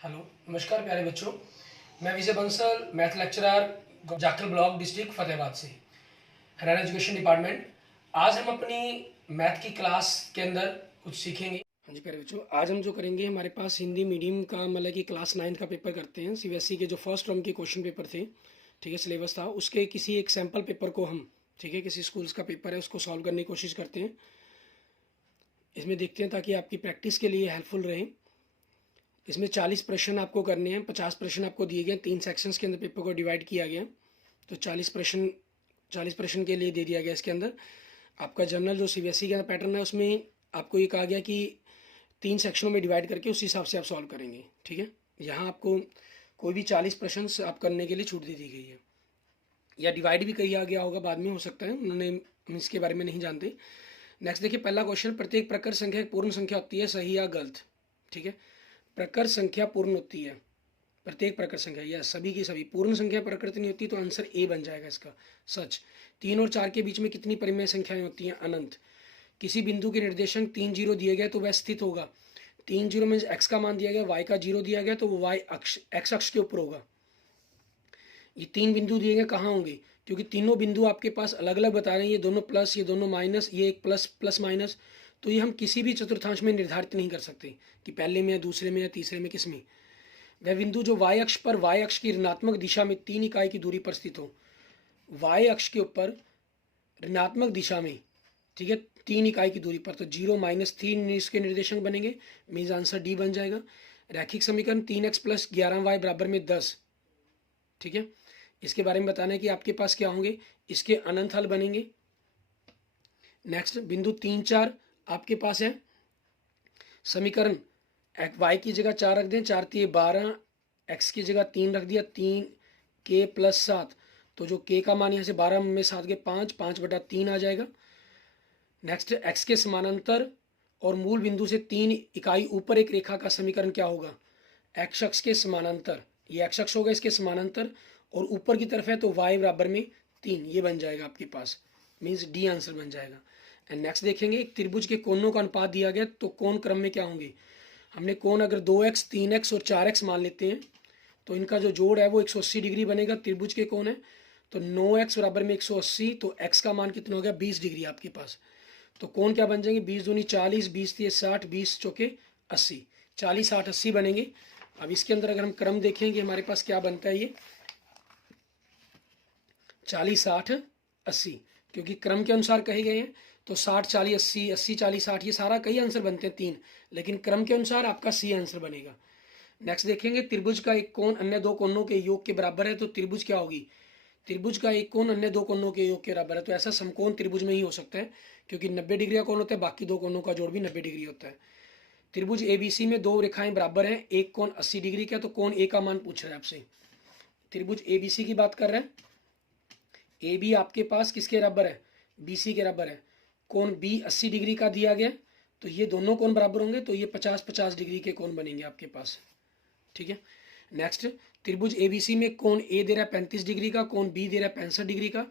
Hello, नमस्कार प्यारे बच्चों। मैं Vijay Bansal, math lecturer, Jakhal block, district Fatehabad से, हरियाणा एजुकेशन डिपार्टमेंट। आज हम अपनी मैथ की क्लास के अंदर कुछ सीखेंगे। हाँ जी प्यारे बच्चों, आज हम जो करेंगे, हमारे पास हिंदी मीडियम का मतलब कि क्लास 9 का पेपर करते हैं। सीबीएसई के जो फर्स्ट टर्म के क्वेश्चन पेपर थे, ठीक है, सिलेबस था, उसके किसी एक सैम्पल पेपर को हम, ठीक है, किसी स्कूल्स का पेपर है उसको सॉल्व करने की कोशिश करते हैं। इसमें देखते हैं ताकि आपकी प्रैक्टिस के लिए हेल्पफुल रहे। इसमें 40 प्रश्न आपको करने हैं, 50 प्रश्न आपको दिए गए, 3 सेक्शंस के अंदर पेपर को डिवाइड किया गया। तो 40 प्रश्न के लिए दे दिया गया। इसके अंदर आपका जनरल जो सीबीएसई का पैटर्न है उसमें आपको ये कहा गया कि 3 सेक्शनों में डिवाइड करके उस हिसाब से आप सॉल्व करेंगे, ठीक है। यहाँ आपको कोई भी 40 प्रश्न आप करने के लिए छूट दे दी गई है, या डिवाइड भी किया गया होगा बाद में, हो सकता है, उन्होंने, हम इसके बारे में नहीं जानते। नेक्स्ट देखिए, पहला क्वेश्चन, प्रत्येक प्रकर संख्या एक पूर्ण संख्या होती है, सही या गलत, ठीक है। प्रकर संख्या पूर्ण होती है, प्रत्येक प्रकर संख्या या सभी की सभी पूर्ण संख्या प्रकृति नहीं होती, तो आंसर ए बन जाएगा इसका, सच। 3 और 4 के बीच में कितनी परिमेय संख्याएं होती हैं, अनंत। किसी बिंदु के निर्देशांक 3 जीरो दिए गए तो वह स्थित होगा। 3 जीरो में एक्स का मान दिया गया, वाई का जीरो दिया गया, तो वो वाई अक्ष एक्स अक्ष के ऊपर होगा। ये 3 बिंदु दिए गए कहाँ होंगे, क्योंकि तीनों बिंदु आपके पास अलग अलग बता रहे हैं, ये दोनों प्लस, ये दोनों माइनस, ये एक प्लस प्लस माइनस। तो ये हम किसी भी चतुर्थांश में निर्धारित नहीं कर सकते कि पहले में या दूसरे में या तीसरे में, किस में। वह बिंदु जो वाई अक्ष पर वाई अक्ष की ऋणात्मक दिशा में 3 इकाई की दूरी पर स्थित हो, वाई अक्ष के ऊपर ऋणात्मक दिशा में, ठीक है, 3 इकाई की दूरी पर, तो 0 माइनस 3 इसके निर्देशांक बनेंगे, मीन्स आंसर डी बन जाएगा। रैखिक समीकरण 3x प्लस 11y बराबर में 10, ठीक है। इसके बारे में बताना है कि आपके पास क्या होंगे, इसके अनंत हल बनेंगे। नेक्स्ट बिंदु 3 4 आपके पास है समीकरण, वाई की जगह 4 रख दें, 4 3 12, एक्स की जगह 3 रख दिया, 3 के प्लस 7, तो जो के का मान यहाँ से 12 में 7 के 5, 5/3 आ जाएगा। नेक्स्ट एक्स के समानांतर और मूल बिंदु से 3 इकाई ऊपर एक रेखा का समीकरण क्या होगा, एक्स अक्ष के समानांतर, ये एक्स अक्ष होगा इसके समानांतर, और ऊपर की तरफ है तो वाई बराबर में 3, ये बन जाएगा आपके पास, मीन्स डी आंसर बन जाएगा। एंड नेक्स्ट देखेंगे, एक त्रिभुज के कोणों का अनुपात दिया गया, तो कोण क्रम में क्या होंगे। हमने कोण अगर 2x 3x और 4x मान लेते हैं, तो इनका जो जोड़ है वो 180 डिग्री बनेगा, त्रिभुज के कोण है। तो 9x बराबर में 180, तो x का मान कितना हो गया, 20 डिग्री आपके पास। तो कोण क्या बन जाएंगे, 20 दूनी 40, 20 तीय 60, 20 चौके 80, 40 60 80 बनेंगे। अब इसके अंदर अगर हम क्रम देखेंगे हमारे पास क्या बनता है, ये 40 60 80, क्योंकि क्रम के अनुसार कहे गए हैं, तो 60 40 80, 80 40 60, ये सारा कई आंसर बनते हैं 3, लेकिन क्रम के अनुसार आपका सी आंसर बनेगा। नेक्स्ट देखेंगे, त्रिभुज का एक कोण अन्य दो कोणों के योग के बराबर है, तो त्रिभुज क्या होगी, त्रिभुज का एक कोण अन्य दो कोणों के योग के बराबर है, तो ऐसा समकोण त्रिभुज में ही हो सकता है, क्योंकि 90 डिग्री का कोण होता है, बाकी दो कोणों का जोड़ भी 90 डिग्री होता है। त्रिभुज एबीसी में दो रेखाएं बराबर हैं, एक कोण 80 डिग्री का, तो कोण ए का मान पूछ रहा है आपसे। त्रिभुज एबीसी की बात कर रहे हैं, ए बी आपके पास किसके बराबर है, बी सी के बराबर है। कोण बी 80 डिग्री का दिया गया, तो ये दोनों कोण बराबर होंगे, तो ये 50-50 डिग्री के कोण बनेंगे आपके पास, ठीक है। नेक्स्ट, त्रिभुज एबीसी में कोण ए दे रहा है 35 डिग्री का, कोण बी दे रहा है 65 डिग्री का,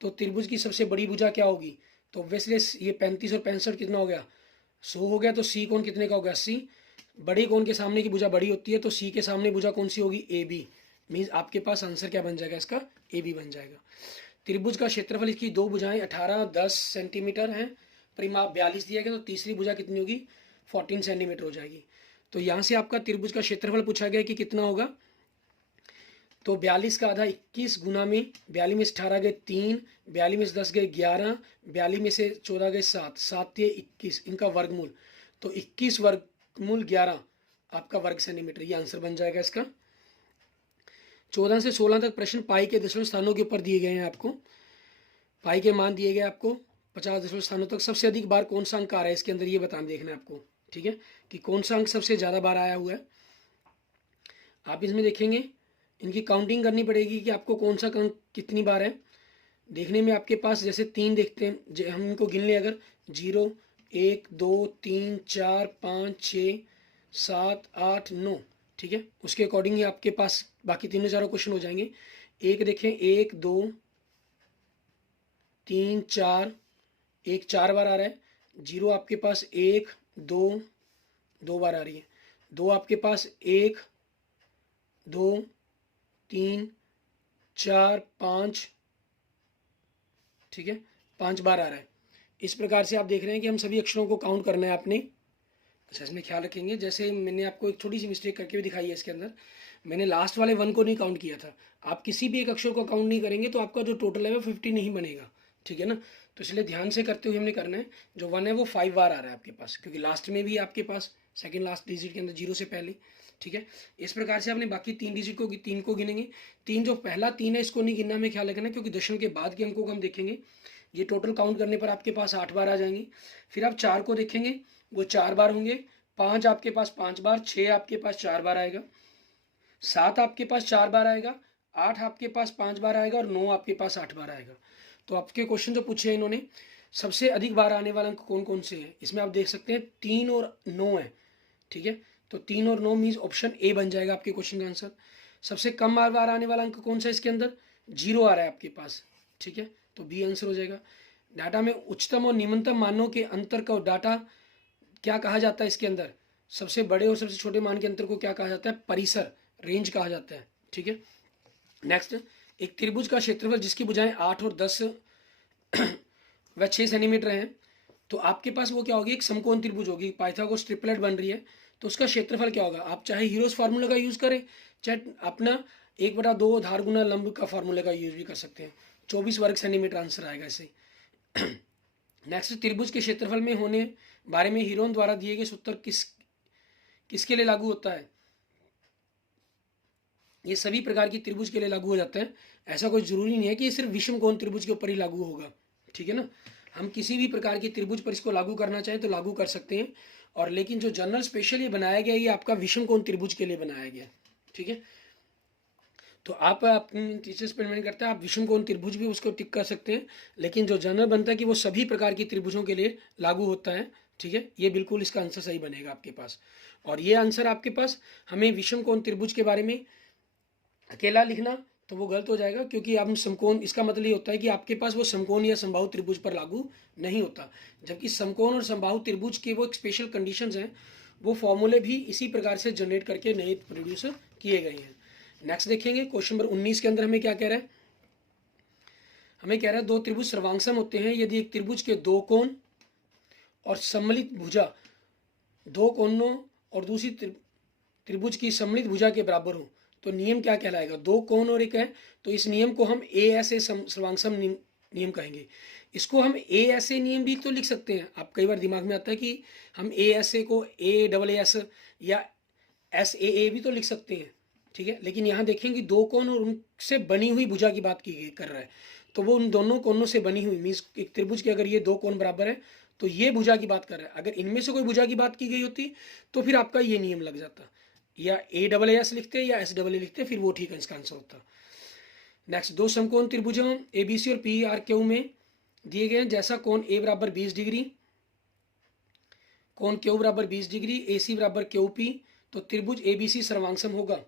तो त्रिभुज की सबसे बड़ी भुजा क्या होगी, तो ऑब्वियसली ये 35 और 65 कितना हो गया, 100 हो गया, तो सी कोण कितने का होगा, 80। बड़े कोण के सामने की भुजा बड़ी होती है, तो सी के सामने भुजा कौन सी होगी, ए बी, मीन्स आपके पास आंसर क्या बन जाएगा, इसका ए बी बन जाएगा। त्रिभुज का क्षेत्रफल, इसकी दो भुजाएं 18 10 सेंटीमीटर हैं, परिमाप 42 दिया गया, तो तीसरी भुजा कितनी होगी, 14 सेंटीमीटर हो जाएगी। तो यहाँ से आपका त्रिभुज का क्षेत्रफल पूछा गया कि कितना होगा, तो 42 का आधा 21 गुना में 42 में से 18 गए 3, 42 में से 10 गए 11, 42 में से 14 गए 7, 7 ये 21, इनका वर्गमूल, तो 21 वर्गमूल 11 आपका वर्ग सेंटीमीटर, ये आंसर बन जाएगा इसका। 14 से 16 तक प्रश्न पाई के दशमलव स्थानों के ऊपर दिए गए हैं आपको, पाई के मान दिए गए आपको 50 दशमलव स्थानों तक। सबसे अधिक बार कौन सा अंक आ रहा है इसके अंदर, ये बताना देखना है आपको, ठीक है, कि कौन सा अंक सबसे ज़्यादा बार आया हुआ है। आप इसमें देखेंगे, इनकी काउंटिंग करनी पड़ेगी कि आपको कौन सा अंक कितनी बार है। देखने में आपके पास जैसे 3 देखते हैं, हम इनको गिन लें अगर, 0 1 2 3 4 5 6 7 8 9, ठीक है, उसके अकॉर्डिंग ही आपके पास बाकी तीनों चारों क्वेश्चन हो जाएंगे। एक देखें, 1 2 3 4, एक 4 बार आ रहा है, 0 आपके पास 1 2 2 बार आ रही है, 2 आपके पास 1 2 3 4 5, ठीक है, 5 बार आ रहा है। इस प्रकार से आप देख रहे हैं कि हम सभी अक्षरों को काउंट करना है आपने। अच्छा, इसमें ख्याल रखेंगे, जैसे मैंने आपको एक छोटी सी मिस्टेक करके भी दिखाई है इसके अंदर, मैंने लास्ट वाले 1 को नहीं काउंट किया था। आप किसी भी एक अक्षर को काउंट नहीं करेंगे तो आपका जो टोटल है वो 50 नहीं बनेगा, ठीक है ना। तो इसलिए ध्यान से करते हुए हमने करना है। जो 1 है वो 5 बार आ रहा है आपके पास, क्योंकि लास्ट में भी आपके पास सेकंड लास्ट डिजिट के अंदर 0 से पहले, ठीक है। इस प्रकार से आपने बाकी 3 डिजिट को 3 को गिनेंगे। 3 जो पहला 3 है इसको नहीं गिनना, में ख्याल रखना, क्योंकि दशम के बाद के अंकों को हम देखेंगे। ये टोटल काउंट करने पर आपके पास 8 बार आ जाएंगे। फिर आप 4 को देखेंगे, वो 4 बार होंगे। 5 आपके पास 5 बार, 6 आपके पास 4 बार आएगा, 7 आपके पास 4 बार आएगा, 8 आपके पास 5 बार आएगा और 9 आपके पास 8 बार आएगा। तो आपके क्वेश्चन जो पूछे हैं इन्होंने, सबसे अधिक बार आने वाला अंक कौन कौन से हैं, इसमें आप देख सकते हैं 3 और 9 है, ठीक है। तो 3 और 9 मीन्स ऑप्शन ए बन जाएगा आपके क्वेश्चन का आंसर। सबसे कम बार आने वाला अंक कौन सा है इसके अंदर, 0 आ रहा है आपके पास, ठीक है, तो बी आंसर हो जाएगा। डाटा में उच्चतम और निम्नतम मानों के अंतर का डाटा क्या कहा जाता है इसके अंदर, सबसे बड़े और सबसे छोटे मान के अंतर को क्या कहा जाता है, परिसर, रेंज कहा जाता है, ठीक है। नेक्स्ट, एक त्रिभुज का क्षेत्रफल जिसकी भुजाएं 8 और 10 व 6 सेंटीमीटर हैं, तो आपके पास वो क्या होगी, एक समकोण त्रिभुज होगी, पाइथागोरस ट्रिपलेट बन रही है। तो उसका क्षेत्रफल क्या होगा, आप चाहे हीरोज फार्मूला का यूज करें, चाहे अपना 1/2 धार गुना लंब का फार्मूले का यूज भी कर सकते हैं। 24 वर्ग सेंटीमीटर आंसर आएगा ऐसे। नेक्स्ट, त्रिभुज के क्षेत्रफल में होने बारे में हीरोन द्वारा दिए गए सूत्र किसके लिए लागू होता है। ये सभी प्रकार की त्रिभुज के लिए लागू हो जाता है। ऐसा कोई जरूरी नहीं है कि ये सिर्फ विषम कोण त्रिभुज के ऊपर ही लागू होगा, ठीक है ना। हम किसी भी प्रकार की त्रिभुज पर इसको लागू करना चाहें तो लागू कर सकते हैं। और लेकिन जो जनरल स्पेशल ये बनाया गया, ये आपका विषम कोण त्रिभुज के लिए बनाया गया, ठीक है। तो आप अपनी टीचर्स पर डिपेंड करता है, आप विषम कोण त्रिभुज भी उसको टिक कर सकते हैं, लेकिन जो जनरल बनता है कि वो सभी प्रकार की त्रिभुजों के लिए लागू होता है, ठीक है। ये बिल्कुल इसका आंसर सही बनेगा आपके पास। और ये आंसर आपके पास, हमें विषम कोण त्रिभुज के बारे में अकेला लिखना तो वो गलत हो जाएगा, क्योंकि आप समकोण, इसका मतलब ये होता है कि आपके पास वो समकोण या समबाहु त्रिभुज पर लागू नहीं होता। जबकि समकोण और समबाहु त्रिभुज के वो एक स्पेशल कंडीशंस हैं, वो फॉर्मूले भी इसी प्रकार से जनरेट करके नए प्रोड्यूस किए गए हैं। नेक्स्ट देखेंगे, क्वेश्चन नंबर 19 के अंदर हमें क्या कह रहा है, हमें कह रहा है 2 त्रिभुज सर्वांगसम होते हैं यदि एक त्रिभुज के 2 कोण और सम्मिलित भुजा 2 कोणों और दूसरी त्रिभुज की सम्मिलित भुजा के बराबर हो तो नियम क्या कहलाएगा। 2 कोण और एक है, तो इस नियम को हम ए ऐसे सर्वांगसम नियम कहेंगे। इसको हम ए ऐसे नियम भी तो लिख सकते हैं। आप कई बार दिमाग में आता है कि हम ए ऐसे को AAS या SAA भी तो लिख सकते हैं, ठीक है। लेकिन यहाँ देखेंगे 2 कोण और उनसे बनी हुई भुजा की बात की कर रहा है, तो वो उन दोनों कोणों से बनी हुई मीन्स एक त्रिभुज के अगर ये 2 कोण बराबर है तो ये भुजा की बात कर रहा है। अगर इनमें से कोई भुजा की बात की गई होती तो फिर आपका ये नियम लग जाता, या AAS लिखते या SAA लिखते, फिर वो ठीक है, इसका आंसर होता। नेक्स्ट, 2 समकोण त्रिभुजों ABC और PRQ में दिए गए हैं, जैसा कोण A बराबर 20 डिग्री, कोण Q बराबर 20 डिग्री, AC बराबर QP, तो त्रिभुज ABC सर्वांगसम होगा।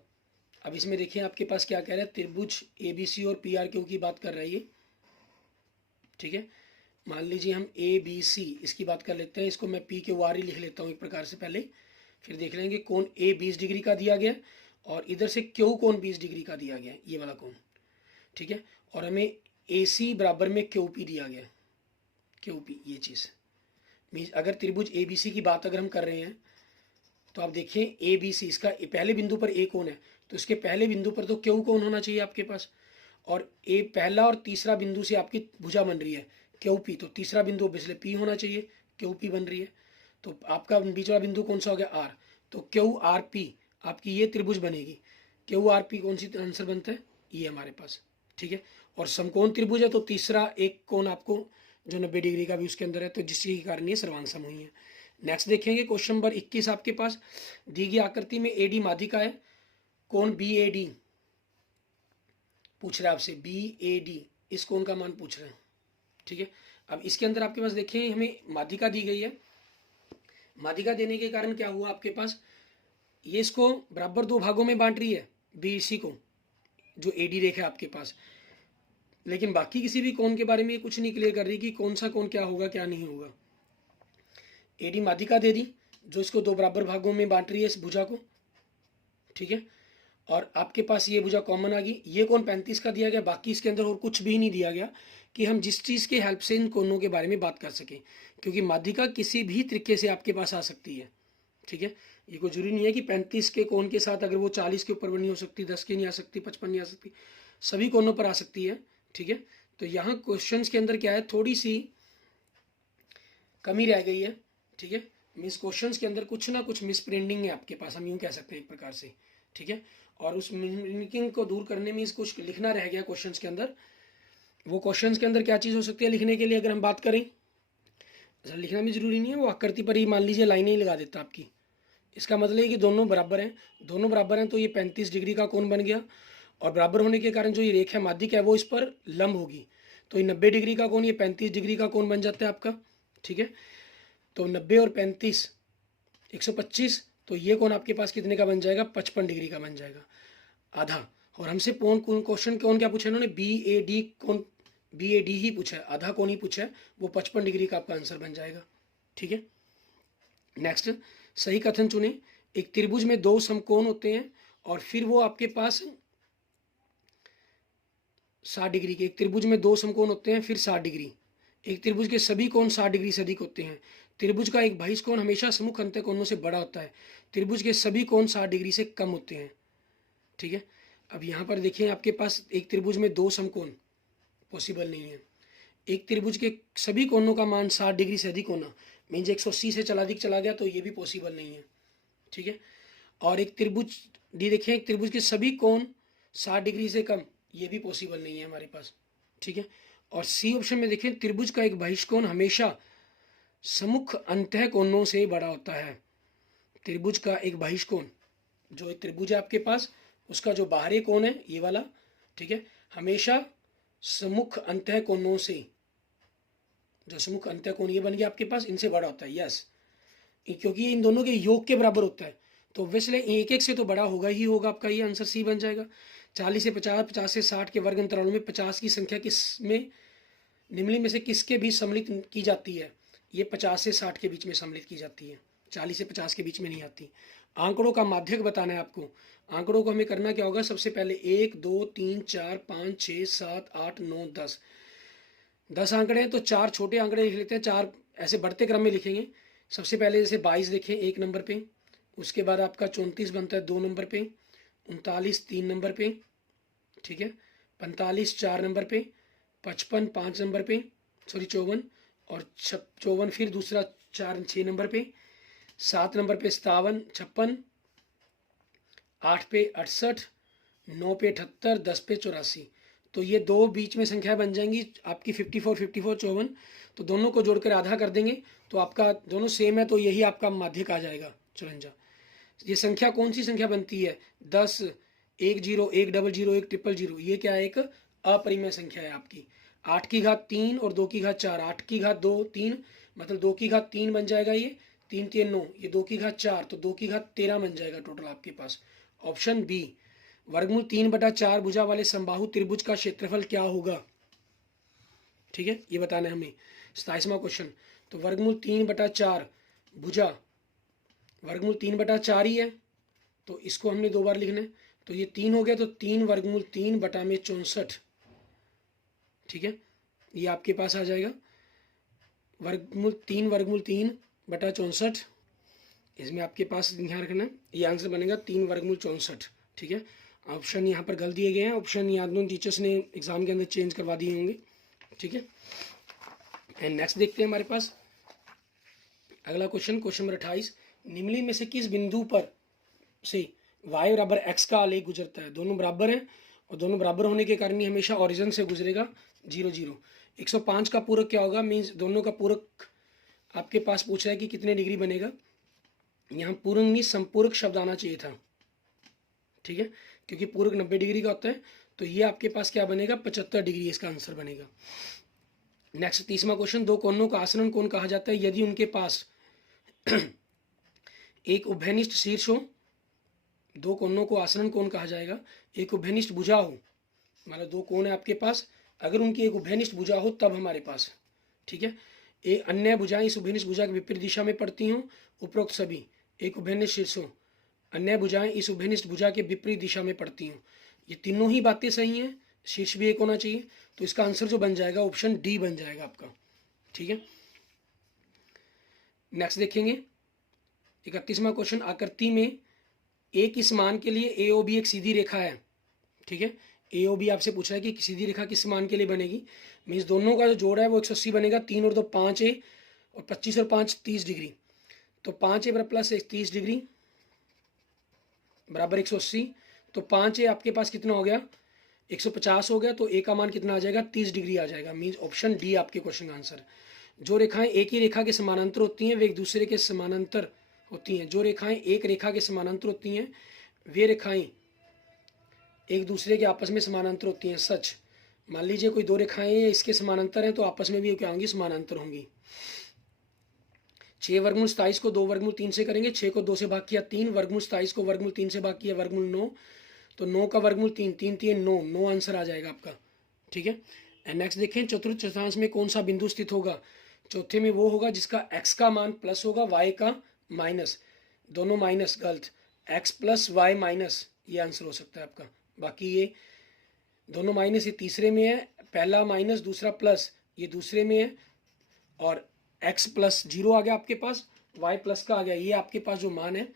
अब इसमें देखिए आपके पास क्या कह रहा है, त्रिभुज ABC और PRQ की बात कर रहा है ये, ठीक है। मान लीजिए हम ABC इसकी बात कर लेते हैं, इसको मैं PQR ही लिख लेता हूँ एक प्रकार से पहले, फिर देख लेंगे कोण A 20 डिग्री का दिया गया और इधर से Q कोण 20 डिग्री का दिया गया, ये वाला कोण, ठीक है। और हमें AC बराबर में QP दिया गया, QP ये चीज़ मीन्स अगर त्रिभुज ABC की बात अगर हम कर रहे हैं तो आप देखिए ABC इसका पहले बिंदु पर A कोण है, तो इसके पहले बिंदु पर तो Q कोण होना चाहिए आपके पास, और A पहला और तीसरा बिंदु से आपकी भुजा बन रही है QP, तो तीसरा बिंदु इसलिए P होना चाहिए, QP बन रही है, तो आपका बीच वाला बिंदु कौन सा हो गया R, तो QRP आपकी ये त्रिभुज बनेगी। QRP कौन सी आंसर बनता है, ये हमारे पास, ठीक है। और समकोण त्रिभुज है तो तीसरा एक कोण आपको जो 90 डिग्री का भी उसके अंदर है, तो जिसके कारण ये सर्वांगसम हुई है। नेक्स्ट देखेंगे, क्वेश्चन नंबर 21 आपके पास दी गई आकृति में AD माध्यिका है, कोण BAD पूछ रहा है आपसे, BAD इस कोण का मान पूछ रहे हैं, ठीक है। अब इसके अंदर आपके पास देखिए हमें माध्यिका दी गई है, माध्यिका देने के कारण क्या हुआ आपके पास, ये इसको बराबर 2 भागों में बांट रही है BC को, जो AD रेखा है आपके पास, लेकिन बाकी किसी भी कोण के बारे में कुछ नहीं क्लियर कर रही कि कौन सा कोण क्या होगा क्या नहीं होगा। AD माध्यिका दे दी जो इसको 2 बराबर भागों में बांट रही है इस भुजा को, ठीक है। और आपके पास ये भुजा कॉमन आ गई। ये कोण 35 का दिया गया, बाकी इसके अंदर और कुछ भी नहीं दिया गया कि हम जिस चीज़ के हेल्प से इन कोणों के बारे में बात कर सकें, क्योंकि माध्यिका किसी भी तरीके से आपके पास आ सकती है। ठीक है, ये कोई जरूरी नहीं है कि 35 के कोण के साथ अगर वो 40 के ऊपर नहीं हो सकती, 10 के नहीं आ सकती, 55 नहीं आ सकती, सभी कोणों पर आ सकती है। ठीक है, तो यहाँ क्वेश्चंस के अंदर क्या है, थोड़ी सी कमी रह गई है। ठीक है, मीन्स क्वेश्चंस के अंदर कुछ ना कुछ मिस प्रिंटिंग है आपके पास, हम यूँ कह सकते हैं एक प्रकार से। ठीक है, और उस मिमिकिंग को दूर करने में कुछ लिखना रह गया क्वेश्चंस के अंदर। वो क्वेश्चंस के अंदर क्या चीज़ हो सकती है लिखने के लिए, अगर हम बात करें, सर लिखना भी जरूरी नहीं है, वो आकृति पर ही मान लीजिए लाइनें ही लगा देता आपकी। इसका मतलब है कि दोनों बराबर हैं, दोनों बराबर हैं तो ये 35 डिग्री का कोण बन गया, और बराबर होने के कारण जो ये रेखा माध्यिक है वो इस पर लंब होगी, तो ये 90 डिग्री का कोण, ये 35 डिग्री का कोण बन जाता है आपका। ठीक है, तो 90 और 35 125, तो ये कोण आपके पास कितने का बन जाएगा, 55 डिग्री का बन जाएगा, आधा। और हमसे क्वेश्चन कौन क्या पूछा इन्होंने, BAD कोण, BAD ही पूछा है, आधा कोण ही पूछा है, वो 55 डिग्री का आपका आंसर बन जाएगा। ठीक है, नेक्स्ट सही कथन चुने। एक त्रिभुज में दो समकोण होते हैं और फिर वो आपके पास 60 डिग्री के, एक त्रिभुज में दो समकोण होते हैं फिर 60 डिग्री, एक त्रिभुज के सभी कोण 60 डिग्री से अधिक होते हैं। त्रिभुज का एक बहिष्ठ कोण हमेशा सम्मुख अंतःकोणों से बड़ा होता है। त्रिभुज के सभी कोण 60 डिग्री से कम होते हैं। ठीक है, अब यहाँ पर देखिए आपके पास एक त्रिभुज में दो समकोण पॉसिबल नहीं है। एक त्रिभुज के सभी कोणों का मान 60 डिग्री से अधिक होना मीन्स 180 से अधिक चला गया, तो ये भी पॉसिबल नहीं है। ठीक है, और एक त्रिभुज डी देखें, एक त्रिभुज के सभी कोण 60 डिग्री से कम, ये भी पॉसिबल नहीं है हमारे पास। ठीक है, और सी ऑप्शन में देखें, त्रिभुज का एक बहिष्ठ कोण हमेशा सम्मुख अंतःकोणों से बड़ा होता है। त्रिभुज का एक बहिष्ठ कोण, जो एक त्रिभुज है आपके पास, उसका जो बाहरी कोण है ये वाला, ठीक है, हमेशा सम्मुख अंतःकोणों से, जो सम्मुख अंतःकोण ये बन गया आपके पास, इनसे बड़ा होता है। यस, क्योंकि इन दोनों के योग के बराबर होता है, तो ऑब्वियसली एक एक से तो बड़ा होगा ही होगा, आपका ये आंसर सी बन जाएगा। 40 से 50, 50 से 60 के वर्ग अंतरालों में 50 की संख्या किस में निम्नलिखित में से किसके बीच सम्मिलित की जाती है, ये 50 से 60 के बीच में सम्मिलित की जाती है, 40 से 50 के बीच में नहीं आती। आंकड़ों का माध्यक बताना है आपको। आंकड़ों को हमें करना क्या होगा, सबसे पहले 1 2 3 4 5 6 7 8 9 10 आंकड़े हैं, तो 4 छोटे आंकड़े लिख लेते हैं, 4 ऐसे बढ़ते क्रम में लिखेंगे। सबसे पहले जैसे 22 देखें 1 नंबर पे, उसके बाद आपका 34 बनता है 2 नंबर पे, 39 3 नंबर पे, ठीक है, 45 4 नंबर पे, 55 5 नंबर पे, सॉरी 54, और 54 फिर दूसरा 6 नंबर पे, 7 नंबर पे 57 56, 8 पे 68, 9 पे 78, 10 पे 84। तो ये दो बीच में संख्या बन जाएंगी आपकी 54 54 54, तो दोनों को जोड़कर आधा कर देंगे तो आपका दोनों सेम है, तो यही आपका माध्यक आ जाएगा 54। ये संख्या कौन सी संख्या बनती है, 10 1 0 1 00 1 000, ये क्या है, एक अपरिमेय संख्या है आपकी। 8 की घात 3 और 2 की घात 4, 8 की घात 2 3, मतलब 2 की घात 3 बन जाएगा, ये 3 3 9, ये 2 की घात 4, तो 2 की घात 13 बन जाएगा टोटल आपके पास। ऑप्शन बी, वर्गमूल 3/4 भुजा वाले समबाहु त्रिभुज का क्षेत्रफल क्या होगा। ठीक है, ये बताना है हमें, 27वां क्वेश्चन। तो वर्गमूल 3/4 भुजा, वर्गमूल 3/4 ही है, तो इसको हमने 2 बार लिखना है, तो ये 3 हो गया, तो 3 वर्गमूल 3 बटा में 64। ठीक है, ये आपके पास आ जाएगा वर्गमूल 3 बटा 64, इसमें आपके पास ध्यान रखना है, ये आंसर बनेगा 3 वर्गमूल 64। ठीक है, ऑप्शन यहाँ पर गलत दिए गए हैं, ऑप्शन याद दोनों टीचर्स ने एग्जाम के अंदर चेंज करवा दिए होंगे। ठीक है, एंड नेक्स्ट देखते हैं हमारे पास अगला क्वेश्चन, क्वेश्चन नंबर 28। निम्नलिखित में से किस बिंदु पर से y बराबर x का आलेख गुजरता है। दोनों बराबर हैं और दोनों बराबर होने के कारण ही हमेशा ओरिजिन से गुजरेगा 0 0। 105 का पूरक क्या होगा, मीन्स दोनों का पूरक आपके पास पूछ रहा है कि कितने डिग्री बनेगा। यहाँ पूरक नहीं संपूरक शब्द आना चाहिए था। ठीक है, क्योंकि पूरक 90 डिग्री का होता है, तो ये आपके पास क्या बनेगा, 75 डिग्री इसका आंसर बनेगा। नेक्स्ट 30वां क्वेश्चन, दो कोणों का आसन्न कोण कहा जाता है यदि उनके पास एक उभयनिष्ठ शीर्ष हो। दो कोणों को आसन्न कोण कहा जाएगा, एक उभयनिष्ठ भुजा हो, मतलब दो कोण है आपके पास, अगर उनकी एक उभयनिष्ठ भुजा हो तब हमारे पास। ठीक है, एक अन्य भुजाएं इस उभयनिष्ठ भुजा की विपरीत दिशा में पड़ती हों, उपरोक्त सभी एक उभयनिष्ठ शीर्ष हो, अन्य भुजाएं इस उभयनिष्ठ भुजा के विपरीत दिशा में पड़ती हूँ। ये तीनों ही बातें सही हैं, शीर्ष भी एक होना चाहिए, तो इसका आंसर जो बन जाएगा ऑप्शन डी बन जाएगा आपका। ठीक है, नेक्स्ट देखेंगे 31वां क्वेश्चन। आकृति में ए किस मान के लिए ए ओ बी एक सीधी रेखा है। ठीक है, ए ओ बी आपसे पूछ रहा है कि सीधी रेखा किस मान के लिए बनेगी। मीन्स दोनों का जो जोड़ है वो 180 बनेगा। 3 और 2 5 ए और 25 और 5 30 डिग्री, तो 5 ए प्लस 30 डिग्री बराबर 180। तो 5 ए आपके पास कितना हो गया 150 हो गया, तो ए का मान कितना आ जाएगा 30 डिग्री आ जाएगा। मीन्स ऑप्शन डी आपके क्वेश्चन का आंसर। जो रेखाएं एक ही रेखा के समानांतर होती हैं वे एक दूसरे के समानांतर होती हैं। जो रेखाएं एक रेखा के समानांतर होती हैं वे रेखाएं एक दूसरे के आपस में समानांतर होती हैं। सच, मान लीजिए कोई दो रेखाएं इसके समानांतर हैं तो आपस में भी क्या होंगी, समानांतर होंगी। 6 वर्गमूल 27 को 2 वर्गमूल 3 से करेंगे। 6 को 2 से भाग किया 3, वर्गमूल 27 को वर्गमूल 3 से भाग किया वर्गमूल 9, तो 9 का वर्गमूल 3, 3 3 9, 9 आंसर आ जाएगा आपका। ठीक है, एंड नेक्स्ट देखें चतुर्थ चतुर्थांश में कौन सा बिंदु स्थित होगा। चौथे में वो होगा जिसका x का मान प्लस होगा, y का माइनस, दोनों माइनस गलत, x प्लस वाई माइनस, ये आंसर हो सकता है आपका। बाकी ये दोनों माइनस, ये तीसरे में है, पहला माइनस दूसरा प्लस ये दूसरे में है, और x प्लस 0 आ गया आपके पास, y प्लस का आ गया, ये आपके पास जो मान है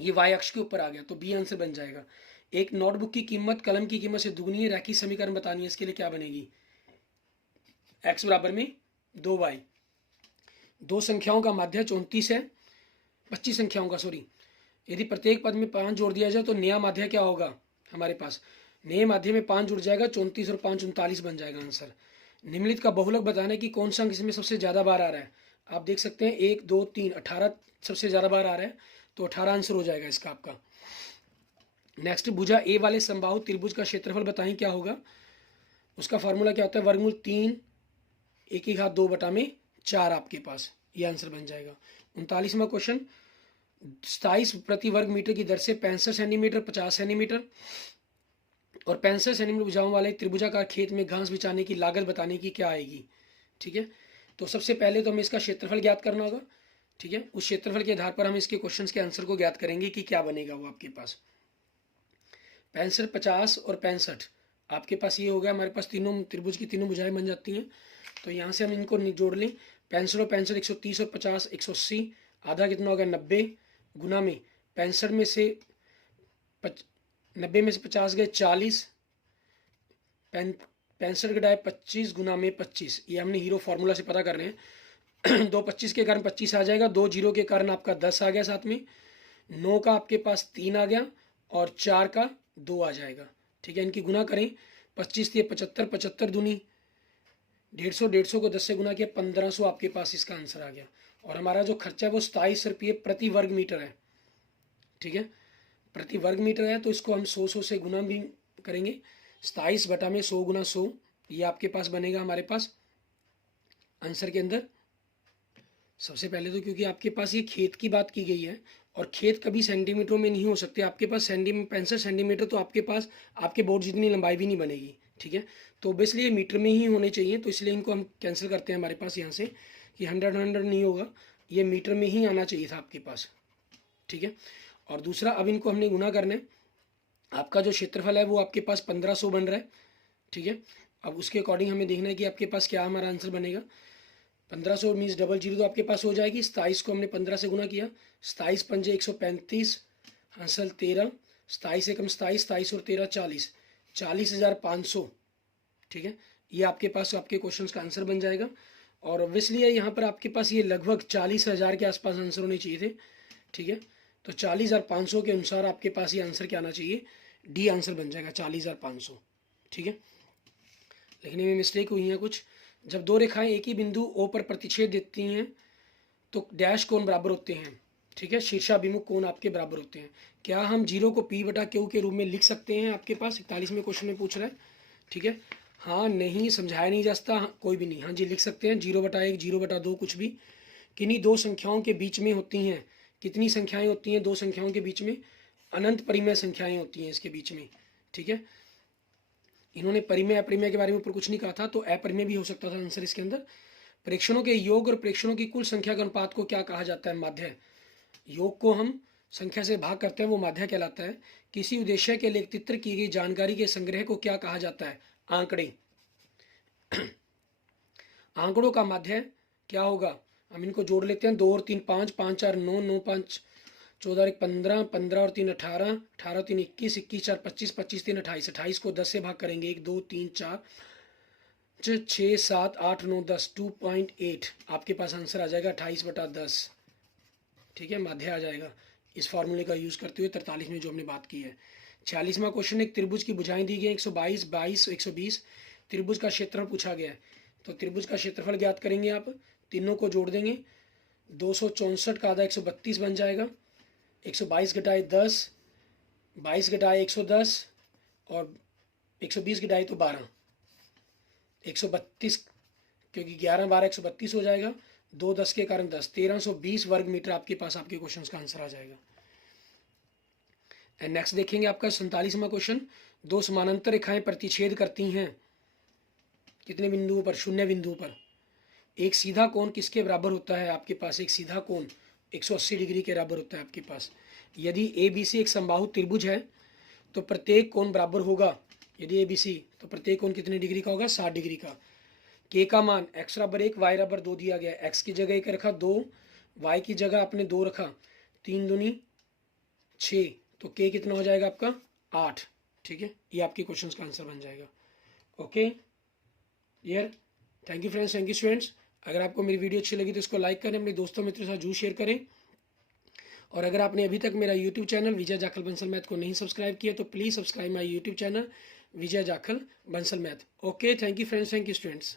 ये y अक्ष के ऊपर आ गया, तो बी आंसर बन जाएगा। एक नोटबुक की कीमत कलम की कीमत से दुगनी है, रैखिक समीकरण बतानी है, इसके लिए क्या बनेगी, x बराबर में 2y। दो संख्याओं का माध्य 34 है, 25 संख्याओं का सॉरी, यदि प्रत्येक पद में 5 जोड़ दिया जाए तो नया माध्य क्या होगा हमारे पास, नए माध्य में 5 जुड़ जाएगा, 34 और 5 39 बन जाएगा आंसर। निम्नलिखित का बहुलक बताने की कौन सा अंक इसमें सबसे ज्यादा बार आ रहा है। आप देख सकते हैं 1 2 3 18 सबसे ज्यादा बार आ रहा है, तो 18 आंसर हो जाएगा इसका आपका। नेक्स्ट, भुजा ए वाले समबाहु त्रिभुज का क्षेत्रफल बताएं क्या होगा। उसका फॉर्मूला क्या होता है, वर्गमूल 3 1/2/4 आपके पास, ये आंसर बन जाएगा। 39वां क्वेश्चन, 27 प्रति वर्ग मीटर की दर से 65 सेंटीमीटर 50 सेंटीमीटर और 65 सेंटीमीटर भुजाओं वाले त्रिभुजाकार खेत में घास बिछाने की लागत बताने की क्या आएगी। ठीक है, तो सबसे पहले तो हमें इसका क्षेत्रफल ज्ञात करना होगा। ठीक है, उस क्षेत्रफल के आधार पर हम इसके क्वेश्चंस के आंसर को ज्ञात करेंगे कि क्या बनेगा वो आपके पास। 65 50 और 65 आपके पास ये हो गया, हमारे पास तीनों त्रिभुज की तीनों भुजाएं बन जाती हैं, तो यहाँ से हम इनको जोड़ लें। 65 और 65 130 और 50 180, आधा कितना हो गया 90, गुना में 65 में से 90 में से 50 गए 40, 65 घटाए 25 गुना में 25, ये हमने हीरो फार्मूला से पता कर रहे हैं। 2 25 के कारण 25 आ जाएगा, 2 0 के कारण आपका 10 आ गया, साथ में 9 का आपके पास 3 आ गया और 4 का 2 आ जाएगा। ठीक है, इनकी गुना करें, 25 से 75, 75 दूनी 150, 150 को 10 से गुना किया 1500 आपके पास इसका आंसर आ गया। और हमारा जो खर्चा है वो 27 रुपये प्रति वर्ग मीटर है। ठीक है, प्रति वर्ग मीटर है, तो इसको हम 100 से गुना भी करेंगे, 27 बटा में 100 गुना 100, ये आपके पास बनेगा हमारे पास आंसर के अंदर। सबसे पहले तो क्योंकि आपके पास ये खेत की बात की गई है और खेत कभी सेंटीमीटरों में नहीं हो सकते, आपके पास 65 सेंटीमीटर, तो आपके पास आपके बोर्ड जितनी लंबाई भी नहीं बनेगी। ठीक है, तो ऑब्वियसली ये मीटर में ही होने चाहिए, तो इसलिए इनको हम कैंसिल करते हैं हमारे पास यहाँ से कि 100 नहीं होगा, ये मीटर में ही आना चाहिए था आपके पास। ठीक है, और दूसरा अब इनको हमने गुना करना है, आपका जो क्षेत्रफल है वो आपके पास 1500 बन रहा है। ठीक है, अब उसके अकॉर्डिंग हमें देखना है कि आपके पास क्या हमारा आंसर बनेगा। 1500 मीन्स डबल जीरो तो आपके पास हो जाएगी, 27 को हमने 15 से गुना किया, 27 पंजे 135, आंसर 13, 27 एकम 27, 27 और 13 40, 40,500। ठीक है, ये आपके पास आपके क्वेश्चंस का आंसर बन जाएगा। और ऑब्वियसली यहाँ पर आपके पास ये लगभग 40,000 के आसपास आंसर होने चाहिए थे। ठीक है, तो 40,500 के अनुसार आपके पास ये आंसर क्या आना चाहिए, डी आंसर बन जाएगा 40,500। ठीक है, लिखने में मिस्टेक हुई है कुछ। जब दो रेखाएं एक ही बिंदु ओ पर प्रतिच्छेद देती हैं तो डैश कोण बराबर होते हैं। ठीक है, शीर्षाभिमुख कोण आपके बराबर होते हैं। क्या हम 0 को P बटा Q के रूप में लिख सकते हैं, आपके पास 41वें क्वेश्चन में पूछ रहा है। ठीक है, हाँ नहीं, समझाया नहीं जा सकता, हाँ, कोई भी नहीं, हाँ जी लिख सकते हैं, 0/1 0/2 कुछ भी। किन्हीं दो संख्याओं के बीच में होती हैं, कितनी संख्याएं होती हैं दो संख्याओं के बीच में, अनंत परिमेय संख्याएं होती हैं इसके बीच में। ठीक है, इन्होंने परिमेय अपरिमेय के बारे में ऊपर कुछ नहीं कहा था, तो अपरिमेय भी हो सकता था आंसर इसके अंदर। प्रेक्षणों के योग और प्रेक्षणों की कुल संख्या के अनुपात को क्या कहा जाता है, माध्य। योग को हम संख्या से भाग करते हैं वो माध्य कहलाता है। किसी उद्देश्य के लिए एकत्रित की गई जानकारी के संग्रह को क्या कहा जाता है? आंकड़े। आंकड़ों का माध्य क्या होगा? हम इनको जोड़ लेते हैं। 2 और 3 5, 5 4 9, 9 5 14 और 1 15, 15 और 3 18, 18 और 3 21, 21 4 25, 25 3 28, 28 को 10 से भाग करेंगे। 1 2 3 4 6 7 8 9 10, 2.8 आपके पास आंसर आ जाएगा 28/10। ठीक है, माध्य आ जाएगा इस फॉर्मूले का यूज़ करते हुए 43 में जो हमने बात की है। 46वां क्वेश्चन, एक त्रिभुज की भुजाएं दी गई 122, 22, 120। त्रिभुज का क्षेत्रफल पूछा गया है, तो त्रिभुज का क्षेत्रफल ज्ञात करेंगे आप। तीनों को जोड़ देंगे। 264 का आधा 132 बन जाएगा। 122 घटाए 10, 22 घटाए 110 और 120 घटाए तो 12, 132, क्योंकि 11 12 132 हो जाएगा। 2 10 के कारण 10, 1320 वर्ग मीटर आपके पास आपके क्वेश्चन का आंसर आ जाएगा। एंड नेक्स्ट देखेंगे आपका 47वां क्वेश्चन। दो समानांतर रेखाएं प्रतिच्छेद करती हैं कितने बिंदुओं पर? 0 बिंदुओं पर। एक सीधा कोण किसके बराबर होता है? आपके पास एक सीधा कोण 180 डिग्री के बराबर होता है आपके पास। यदि ए बी सी एक समबाहु त्रिभुज है तो प्रत्येक कोण बराबर होगा। यदि ए बी सी, तो प्रत्येक कोण कितने डिग्री का होगा? 60 डिग्री का। के का मान x बराबर 1, y बराबर 2 दिया गया है। x की जगह 1 रखा, 2, y की जगह आपने 2 रखा, 3 दूनी 6, तो k कितना हो जाएगा आपका? 8। ठीक है, ये आपके क्वेश्चन का आंसर बन जाएगा। ओके यार, thank you friends, thank you students. अगर आपको मेरी वीडियो अच्छी लगी तो इसको लाइक करें, अपने दोस्तों मित्रों के साथ जरूर शेयर करें। और अगर आपने अभी तक मेरा यूट्यूब चैनल विजय जाखल बंसल मैथ को नहीं सब्सक्राइब किया तो please subscribe my YouTube channel Vijay Jakhal Bansal math. Okay, thank you friends, thank you students.